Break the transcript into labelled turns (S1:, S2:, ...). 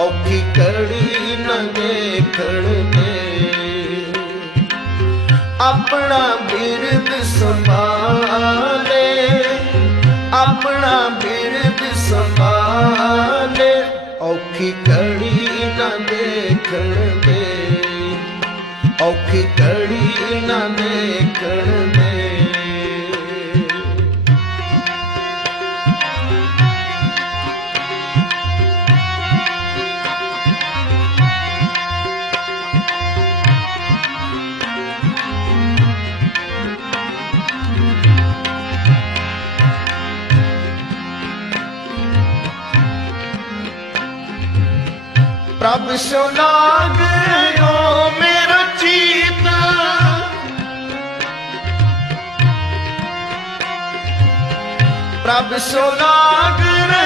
S1: ਔਖੀ ਕੜੀ ਨਾ ਦੇਖਣ ਤੇ ਆਪਣਾ ਬਿਰਦ ਸੰਭਾਲੇ ਆਪਣਾ ਬਿਰਦ ਸੰਭਾਲੇ ਔਖੀ ਕੜੀ ਨਾ ਦੇਖਣ ਤੇ ਔਖੀ ਕੜੀ ਨਾ ਦੇਖਣ
S2: ਪ੍ਰਭ ਸੋ ਲਾਗਿਓ ਮੇਰਾ ਚੀਤ ਪ੍ਰਭ ਸੋ ਲਾਗਿਓ